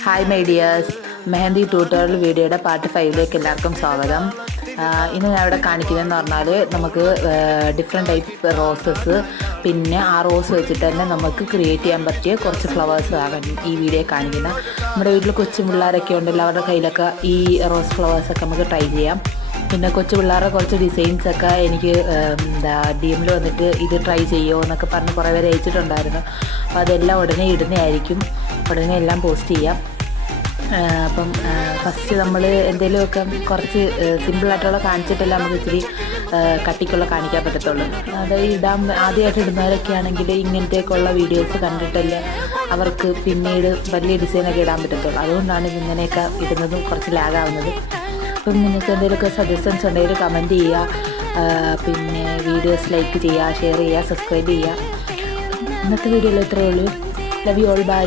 Hi my dears, mehndi tutorial വീഡിയോയുടെ part 5ലേക്ക് എല്ലാവർക്കും സ്വാഗതം. ഇന്ന് ഞാൻ ഇവിടെ കാണിക്കുന്നതെന്ന് പറഞ്ഞാൽ നമുക്ക് ഡിഫറെൻറ്റ് ടൈപ്പ് റോസസ്, പിന്നെ ആ റോസ് വെച്ചിട്ട് തന്നെ നമുക്ക് ക്രിയേറ്റ് ചെയ്യാൻ പറ്റിയ കുറച്ച് ഫ്ലവേഴ്സ് ആകാൻ ഈ വീഡിയോ കാണിക്കുന്നത്. നമ്മുടെ വീട്ടിൽ കൊച്ചു പിള്ളേരൊക്കെ ഉണ്ടല്ലോ, അവരുടെ കയ്യിലൊക്കെ ഈ റോസ് ഫ്ലവേഴ്സൊക്കെ നമുക്ക് ട്രൈ ചെയ്യാം. പിന്നെ കൊച്ചു പിള്ളേരുടെ കുറച്ച് ഡിസൈൻസൊക്കെ എനിക്ക് DM വന്നിട്ട് ഇത് ട്രൈ ചെയ്യുമോ എന്നൊക്കെ പറഞ്ഞ് കുറേ പേര് അയച്ചിട്ടുണ്ടായിരുന്നു. അപ്പോൾ അതെല്ലാം ഉടനെ ഇടുന്നതായിരിക്കും, ഉടനെ എല്ലാം പോസ്റ്റ് ചെയ്യാം. അപ്പം ഫസ്റ്റ് നമ്മൾ എന്തെങ്കിലുമൊക്കെ കുറച്ച് സിമ്പിളായിട്ടുള്ള കാണിച്ചിട്ടല്ല നമുക്ക് ഇച്ചിരി കട്ടിക്കുള്ള കാണിക്കാൻ പറ്റത്തുള്ളൂ. അത് ആദ്യമായിട്ട് ഇടുന്നവരൊക്കെ ആണെങ്കിൽ ഇങ്ങനത്തേക്കുള്ള വീഡിയോസ് കണ്ടിട്ടല്ലേ അവർക്ക് പിന്നീട് വലിയ ഡിസൈനൊക്കെ ഇടാൻ പറ്റത്തുള്ളൂ. അതുകൊണ്ടാണ് ഇങ്ങനെയൊക്കെ ഇടുന്നതും കുറച്ച് ലാഗാവുന്നത്. അപ്പം നിങ്ങൾക്ക് എന്തെങ്കിലുമൊക്കെ സജഷൻസ് ഉണ്ടെങ്കിൽ കമൻറ്റ് ചെയ്യുക, പിന്നെ വീഡിയോസ് ലൈക്ക് ചെയ്യുക, ഷെയർ ചെയ്യുക, സബ്സ്ക്രൈബ് ചെയ്യുക. ഇന്നത്തെ വീഡിയോയിൽ ഇത്രയേ ഉള്ളൂ. Love you all, by.